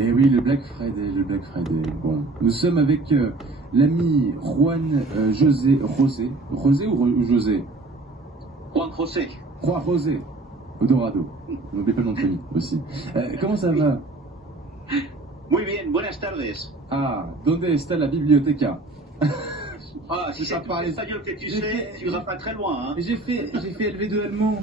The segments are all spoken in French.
Et oui, le Black Friday. Bon, nous sommes avec l'ami Juan José ou José Juan José. Juan José Odorado. N'oubliez pas le nom de famille aussi. Comment ça va? Muy bien, buenas tardes. Ah, ¿dónde está la biblioteca? Ah, si c'est tout l'espagnol que tu sais, tu iras pas très loin. Hein. J'ai fait LV2 allemand.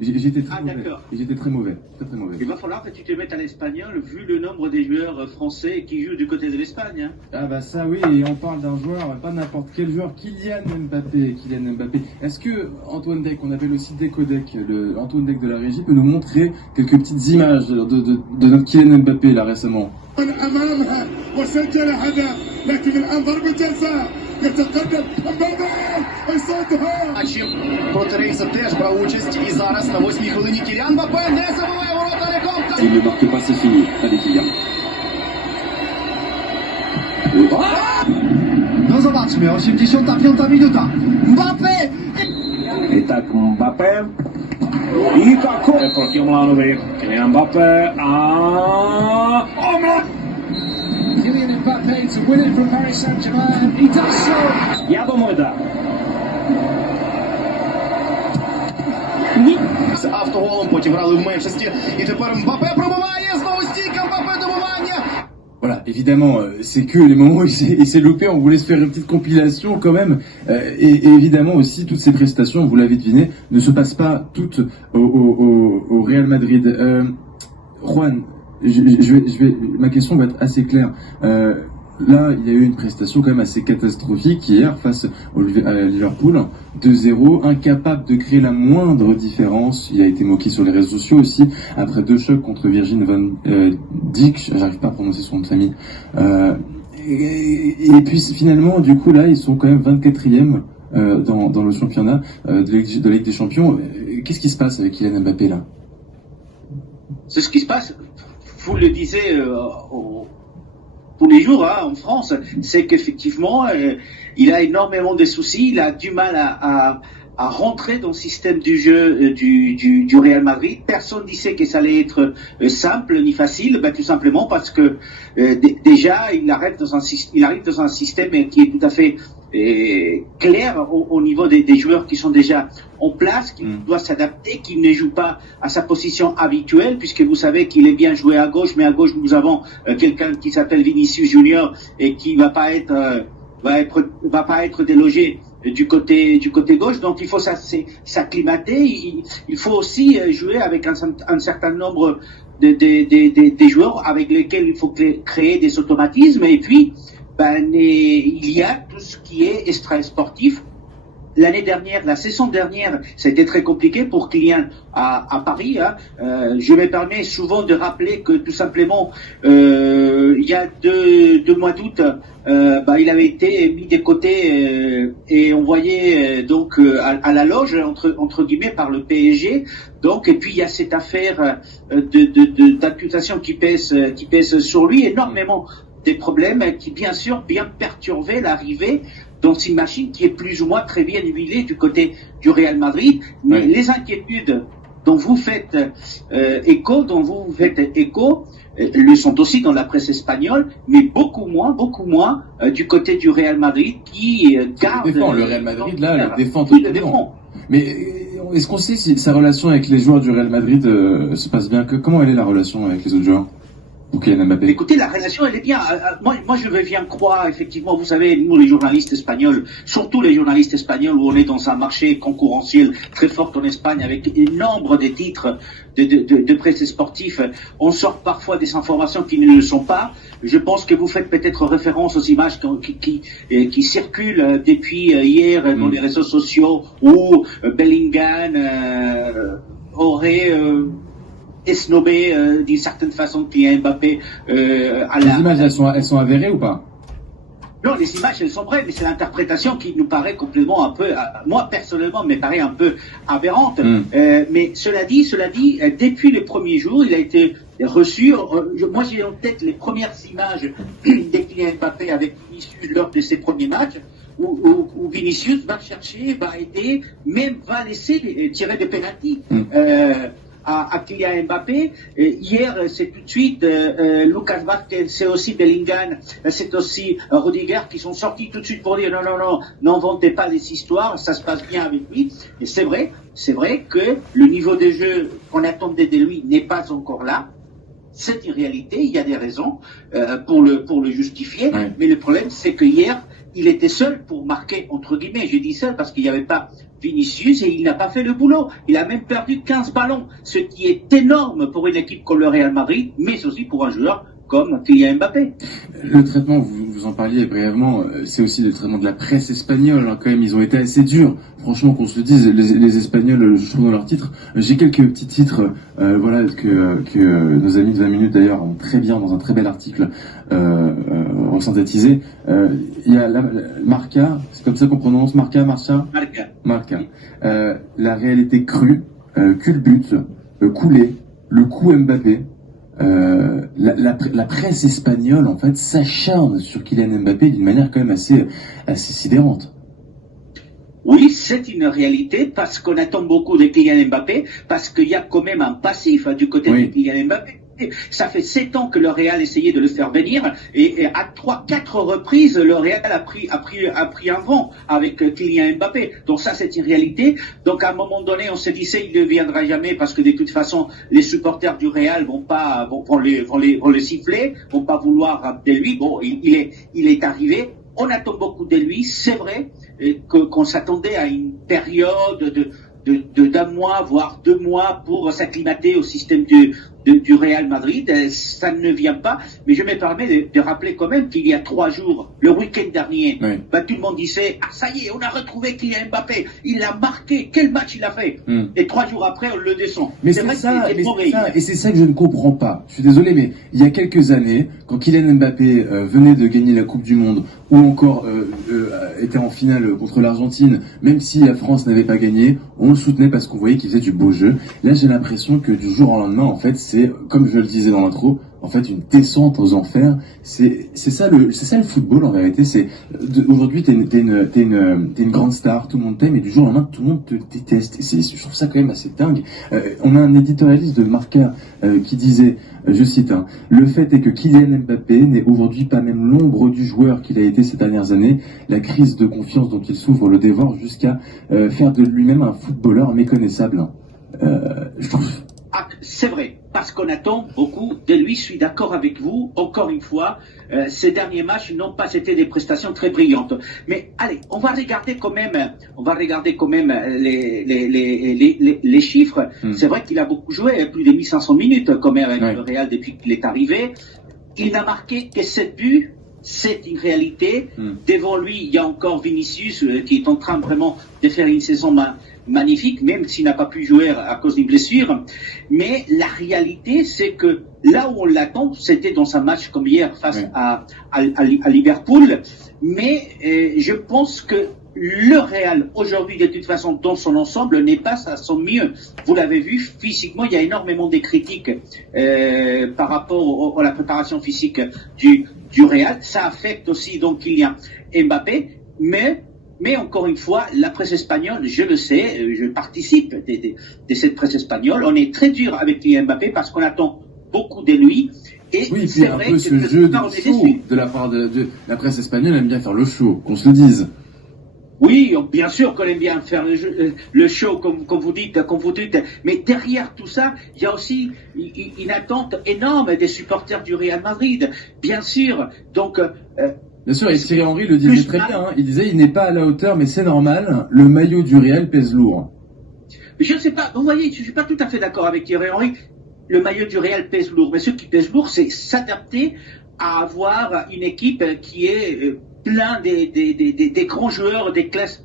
J'étais très mauvais. D'accord. J'étais très mauvais. Très mauvais. Il va falloir que tu te mettes à l'espagnol vu le nombre des joueurs français qui jouent du côté de l'Espagne. Hein. Ah bah ça oui, et on parle d'un joueur, pas n'importe quel joueur, Kylian Mbappé. Est-ce que Antoine Deck, on appelle aussi Decodec, le Antoine Deck de la régie, peut nous montrer quelques petites images de notre Kylian Mbappé là récemment? S'il ne marque pas, c'est fini. Allez, Kylian. No zobaczmy, 85 minuta. Mbappé! I tak Mbappé. I kako? Proti Omlanovi. Kylian Mbappé. A omlan! Kylian Mbappé to win it from Paris Saint-Germain. He does so. Ядомойда. З автоголом, потім грали в меншості, і тепер Мбаппе пробиває, знову стійка, Мбаппе добивання. Voilà, évidemment, c'est que les moments où il s'est loupé, on voulait se faire une petite compilation quand même. Et évidemment aussi, toutes ces prestations, vous l'avez deviné, ne se passent pas toutes au Real Madrid. Juan, ma question va être assez claire. Là, il y a eu une prestation quand même assez catastrophique hier face à Liverpool, 2-0, incapable de créer la moindre différence. Il a été moqué sur les réseaux sociaux aussi, après 2 chocs contre Virgin van Dijk, j'arrive pas à prononcer son nom de famille. Et puis finalement, du coup là, ils sont quand même 24e dans le championnat de Ligue des Champions. Qu'est-ce qui se passe avec Kylian Mbappé là? C'est ce qui se passe, vous le disiez tous les jours hein, en France, c'est qu'effectivement, il a énormément de soucis, il a du mal à rentrer dans le système du jeu du Real Madrid. Personne disait que ça allait être simple ni facile, ben, tout simplement parce que déjà il arrive dans un système qui est tout à fait clair au niveau des joueurs qui sont déjà en place, qui doivent s'adapter, qui ne jouent pas à sa position habituelle, puisque vous savez qu'il est bien joué à gauche, mais à gauche nous avons quelqu'un qui s'appelle Vinicius Junior et qui va pas être délogé du côté gauche, donc il faut s'acclimater. Il faut aussi jouer avec un certain nombre des joueurs avec lesquels il faut créer des automatismes. Et puis, il y a tout ce qui est extra-sportif. La saison dernière, c'était très compliqué pour Kylian à Paris. Hein. Je me permets souvent de rappeler que tout simplement, il y a deux mois d'août, il avait été mis de côté et envoyé donc à la loge entre guillemets par le PSG. Donc et puis il y a cette affaire d'accusation qui pèse sur lui, énormément des problèmes qui bien sûr bien perturbaient l'arrivée dans une machine qui est plus ou moins très bien huilée du côté du Real Madrid. Mais les inquiétudes dont vous faites écho, le sont aussi dans la presse espagnole, mais beaucoup moins du côté du Real Madrid qui garde... Le Real Madrid, là, le défend totalement. Mais est-ce qu'on sait si sa relation avec les joueurs du Real Madrid se passe bien? Comment elle est la relation avec les autres joueurs? Écoutez, la relation, elle est bien. Moi, je veux bien croire, effectivement, vous savez, nous, les journalistes espagnols, surtout les journalistes espagnols, où on est dans un marché concurrentiel très fort en Espagne, avec un nombre de titres de presse sportifs, on sort parfois des informations qui ne le sont pas. Je pense que vous faites peut-être référence aux images qui circulent depuis hier dans les réseaux sociaux, où Bellingham aurait... esnobé d'une certaine façon Kylian Mbappé à la... Les images, elles sont avérées ou pas? Non, les images, elles sont vraies, mais c'est l'interprétation qui nous paraît complètement un peu, moi personnellement, me paraît un peu aberrante. Mais cela dit, depuis les premiers jours, il a été reçu. Moi, j'ai en tête les premières images de Kylian Mbappé avec Vinicius lors de ses premiers matchs, où Vinicius va chercher, va aider, même va laisser tirer des pénaltys. à Kylian Mbappé. Hier, c'est tout de suite Lucas Vázquez, c'est aussi Bellingham, c'est aussi Rudiger qui sont sortis tout de suite pour dire non, n'inventez pas des histoires, ça se passe bien avec lui. Et c'est vrai que le niveau de jeu qu'on attendait de lui n'est pas encore là. C'est une réalité, il y a des raisons pour le justifier, mais le problème c'est que hier, il était seul pour marquer, entre guillemets, je dis seul parce qu'il n'y avait pas Vinicius et il n'a pas fait le boulot. Il a même perdu 15 ballons, ce qui est énorme pour une équipe comme le Real Madrid, mais aussi pour un joueur comme Kylian Mbappé. Le traitement, vous en parliez brièvement, c'est aussi le traitement de la presse espagnole, hein, quand même, ils ont été assez durs. Franchement, qu'on se le dise, les Espagnols, je trouve dans leurs titres, j'ai quelques petits titres, voilà, que nos amis de 20 minutes d'ailleurs ont très bien, dans un très bel article, synthétisé. Il y a la Marca, c'est comme ça qu'on prononce, Marca. La réalité crue, culbute, coulée, le coup Mbappé. La presse espagnole en fait s'acharne sur Kylian Mbappé d'une manière quand même assez sidérante. Oui, c'est une réalité parce qu'on attend beaucoup de Kylian Mbappé, parce qu'il y a quand même un passif du côté de Kylian Mbappé. Ça fait 7 ans que le Real essayait de le faire venir et à 3-4 reprises le Real a pris un vent avec Kylian Mbappé. Donc ça c'est une réalité. Donc à un moment donné on se disait il ne viendra jamais parce que de toute façon les supporters du Real vont le siffler, vont pas vouloir de lui. Bon, il est arrivé. On attend beaucoup de lui. C'est vrai qu'on s'attendait à une période d'un mois, voire 2 mois pour s'acclimater au système du Real Madrid. Ça ne vient pas, mais je me permets de rappeler quand même qu'il y a 3 jours, le week-end dernier, tout le monde disait « Ah, ça y est, on a retrouvé Kylian Mbappé, il a marqué, quel match il a fait ?» Et 3 jours après, on le descend. Mais c'est ça, et c'est ça que je ne comprends pas. Je suis désolé, mais il y a quelques années, quand Kylian Mbappé venait de gagner la Coupe du Monde, ou encore était en finale contre l'Argentine, même si la France n'avait pas gagné, on le soutenait parce qu'on voyait qu'il faisait du beau jeu. Là, j'ai l'impression que du jour au lendemain, en fait, c'est, comme je le disais dans l'intro, en fait, une descente aux enfers. C'est ça le football, en vérité. C'est, aujourd'hui, t'es une grande star, tout le monde t'aime, et du jour au lendemain, tout le monde te déteste. Et je trouve ça quand même assez dingue. On a un éditorialiste de Marca qui disait, je cite, le fait est que Kylian Mbappé n'est aujourd'hui pas même l'ombre du joueur qu'il a été ces dernières années. La crise de confiance dont il souffre le dévore jusqu'à faire de lui-même un footballeur méconnaissable. Je trouve... C'est vrai, parce qu'on attend beaucoup de lui, je suis d'accord avec vous, encore une fois, ces derniers matchs n'ont pas été des prestations très brillantes. Mais allez, on va regarder quand même les chiffres. C'est vrai qu'il a beaucoup joué, plus de 1500 minutes quand même avec le Real depuis qu'il est arrivé. Il n'a marqué que 7 buts. C'est une réalité. Devant lui, il y a encore Vinicius qui est en train vraiment de faire une saison magnifique, même s'il n'a pas pu jouer à cause d'une blessure. Mais la réalité, c'est que là où on l'attend, c'était dans un match comme hier face à Liverpool. Mais je pense que le Real, aujourd'hui, de toute façon, dans son ensemble, n'est pas à son mieux. Vous l'avez vu, physiquement, il y a énormément de critiques par rapport à la préparation physique du Real. Ça affecte aussi donc Kylian Mbappé, mais encore une fois, la presse espagnole, je le sais, je participe de cette presse espagnole. On est très dur avec Kylian Mbappé parce qu'on attend beaucoup de lui. Et oui, puis un peu ce jeu de show de la part de la presse espagnole aime bien faire le show, qu'on se le dise. Oui, bien sûr qu'on aime bien faire le show, comme vous dites, mais derrière tout ça, il y a aussi une attente énorme des supporters du Real Madrid, bien sûr. Donc, bien sûr, et Thierry Henry le disait très bien, il disait il n'est pas à la hauteur, mais c'est normal, le maillot du Real pèse lourd. Je ne sais pas, vous voyez, je ne suis pas tout à fait d'accord avec Thierry Henry, le maillot du Real pèse lourd, mais ce qui pèse lourd, c'est s'adapter à avoir une équipe qui est plein des grands joueurs des classes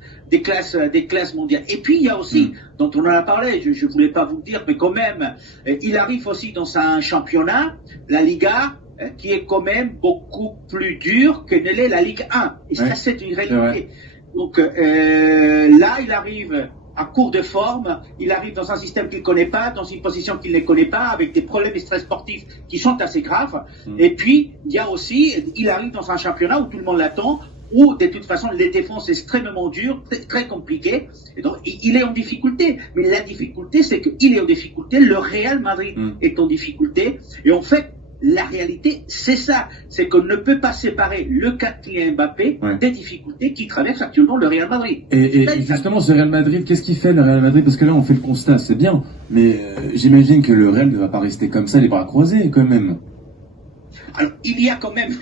mondiales. Et puis il y a aussi, dont on en a parlé, je voulais pas vous le dire, mais quand même, il arrive aussi dans un championnat, la Liga, qui est quand même beaucoup plus dur que ne l'est la Ligue 1. Et ça, c'est une réalité. Donc là, il arrive à court de forme, il arrive dans un système qu'il ne connaît pas, dans une position qu'il ne connaît pas, avec des problèmes et stress sportifs qui sont assez graves. Et puis, il y a aussi, il arrive dans un championnat où tout le monde l'attend, où de toute façon les défenses extrêmement dures, très compliquées, et donc il est en difficulté. Mais la difficulté, c'est qu'il est en difficulté, le Real Madrid est en difficulté, et en fait, la réalité, c'est ça, c'est qu'on ne peut pas séparer le cas Kylian Mbappé des difficultés qui traversent actuellement le Real Madrid. Et justement, ce Real Madrid, qu'est-ce qu'il fait le Real Madrid? Parce que là, on fait le constat, c'est bien, mais j'imagine que le Real ne va pas rester comme ça, les bras croisés, quand même. Alors, il y a quand même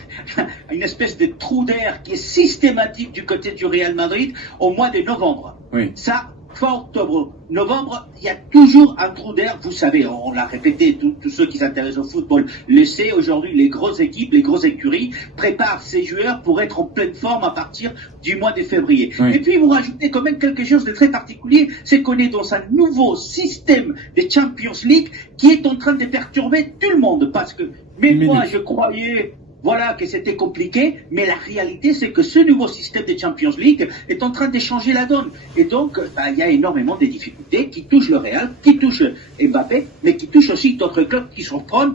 une espèce de trou d'air qui est systématique du côté du Real Madrid au mois de novembre. Oui. Ça, fin octobre, novembre, il y a toujours un trou d'air. Vous savez, on l'a répété, tous ceux qui s'intéressent au football le savent. Aujourd'hui, les grosses équipes, les grosses écuries préparent ces joueurs pour être en pleine forme à partir du mois de février. Oui. Et puis, vous rajoutez quand même quelque chose de très particulier, c'est qu'on est dans un nouveau système de Champions League qui est en train de perturber tout le monde. Parce que, même moi, je croyais... Voilà que c'était compliqué, mais la réalité, c'est que ce nouveau système de Champions League est en train de changer la donne. Et donc, il y a énormément de difficultés qui touchent le Real, qui touchent Mbappé, mais qui touchent aussi d'autres clubs qui surprennent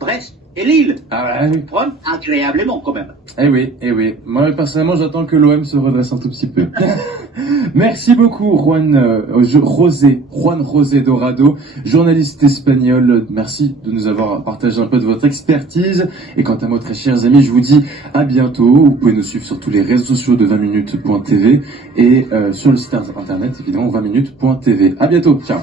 Brest et Lille. Surprennent agréablement quand même. Eh oui. Moi, personnellement, j'attends que l'OM se redresse un tout petit peu. Merci beaucoup, Juan José Dorado, journaliste espagnol. Merci de nous avoir partagé un peu de votre expertise. Et quant à moi, très chers amis, je vous dis à bientôt. Vous pouvez nous suivre sur tous les réseaux sociaux de 20minutes.tv et sur le site internet, évidemment, 20minutes.tv. À bientôt. Ciao.